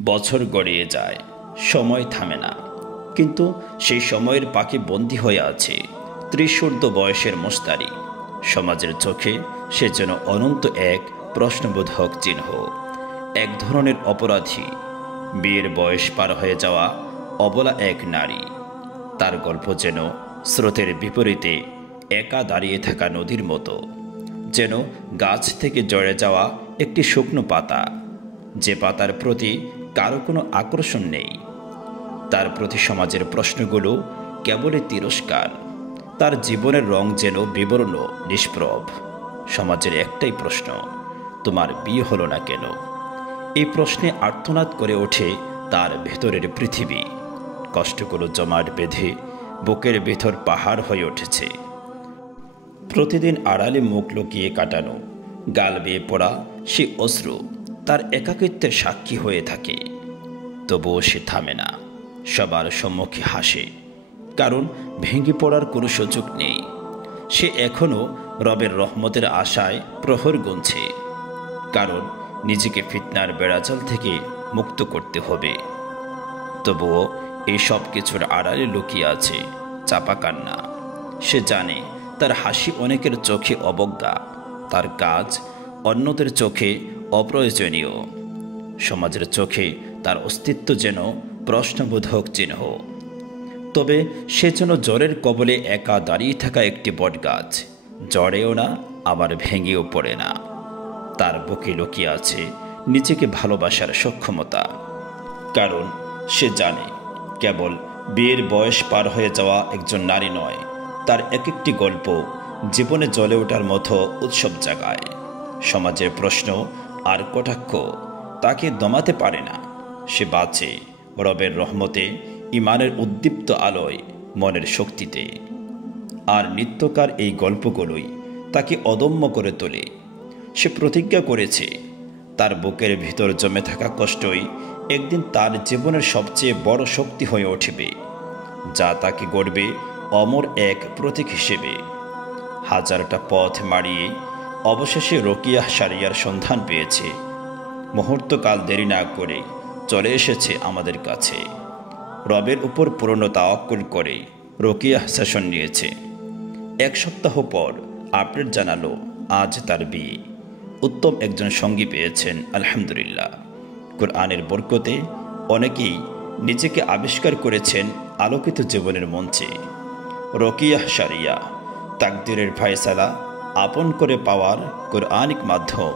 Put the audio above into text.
বছর গড়িয়ে যায়, সময় থামে না। কিন্তু সেই সময়ের পাখি বন্দী হয়ে আছে ত্রিশূর্ধ্ব বয়সের মোস্তারি। সমাজের চোখে সে যেন অনন্ত এক প্রশ্নবোধক চিহ্ন, এক ধরনের অপরাধী, বিয়ের বয়স পার হয়ে যাওয়া অবলা এক নারী। তার গল্প যেন স্রোতের বিপরীতে একা দাঁড়িয়ে থাকা নদীর মতো, যেন গাছ থেকে ঝরে যাওয়া একটি শুকনো পাতা, যে পাতার প্রতি কারো কোনো আকর্ষণ নেই। তার প্রতি সমাজের প্রশ্নগুলো কেবলই তিরস্কার। তার জীবনের রং যেন বিবর্ণ, নিষ্প্রভ। সমাজের একটাই প্রশ্ন, তোমার বিয়ে হলো না কেন? এই প্রশ্নে আর্তনাদ করে ওঠে তার ভেতরের পৃথিবী। কষ্টগুলো জমাট বেঁধে বুকের ভেতর পাহাড় হয়ে উঠেছে। প্রতিদিন আড়ালে মুখ লুকিয়ে কাটানো, গাল বেয়ে পড়া সে অশ্রু তার একাকিত্বের সাক্ষী হয়ে থাকে। তবুও সে থামে না, সবার সম্মুখে হাসে, কারণ ভেঙে পড়ার কোনো সুযোগ নেই। সে এখনও রবের রহমতের আশায় প্রহর গুনছে, কারণ নিজেকে ফিতনার বেড়াজাল থেকে মুক্ত করতে হবে। তবুও এই সব কিছুর আড়ালে লুকিয়ে আছে চাপা কান্না। সে জানে তার হাসি অনেকের চোখে অবজ্ঞা, তার কাজ অন্যদের চোখে অপ্রয়োজনীয়, সমাজের চোখে তার অস্তিত্ব যেন প্রশ্নবোধক চিহ্ন। তবে সে যেন জ্বরের কবলে একা দাঁড়িয়ে থাকা একটি বটগাছ, জ্বরেও না আবার ভেঙেও পড়ে না। তার বুকে লুকিয়ে আছে নিজেকে ভালোবাসার সক্ষমতা, কারণ সে জানে কেবল বিয়ের বয়স পার হয়ে যাওয়া একজন নারী নয়, তার এক একটি গল্প জীবনে জ্বলে ওঠার মতো উৎসব জাগায়। সমাজের প্রশ্ন আর কটাক্ষ তাকে দমাতে পারে না। সে বাঁচে রবের রহমতে, ইমানের উদ্দীপ্ত আলোয়, মনের শক্তিতে। আর নিত্যকার এই গল্পগুলোই তাকে অদম্য করে তোলে। সে প্রতিজ্ঞা করেছে তার বুকের ভিতর জমে থাকা কষ্টই একদিন তার জীবনের সবচেয়ে বড় শক্তি হয়ে উঠবে, যা তাকে গড়বে অমর এক প্রতীক হিসেবে। হাজারটা পথ মাড়িয়ে অবশেষে রোকিয়া শারিয়ার সন্ধান পেয়েছে। মুহূর্তকাল দেরি না করে চলে এসেছে আমাদের কাছে। রবের উপর পুরনো তাওয়াক্কুল করে রোকিয়া সেশন নিয়েছে। 1 সপ্তাহ পর আপডেট জানালো আজ তার বিয়ে। উত্তম একজন সঙ্গী পেয়েছেন আলহামদুলিল্লাহ। কোরআনের বরকতে অনেকেই নিজেকে আবিষ্কার করেছেন আলোকিত জীবনের মঞ্চে। রোকিয়া শারিয়া তাকদীরের ফায়সালা আপন করে পাওয়ার কোরআনিক মাধ্যম।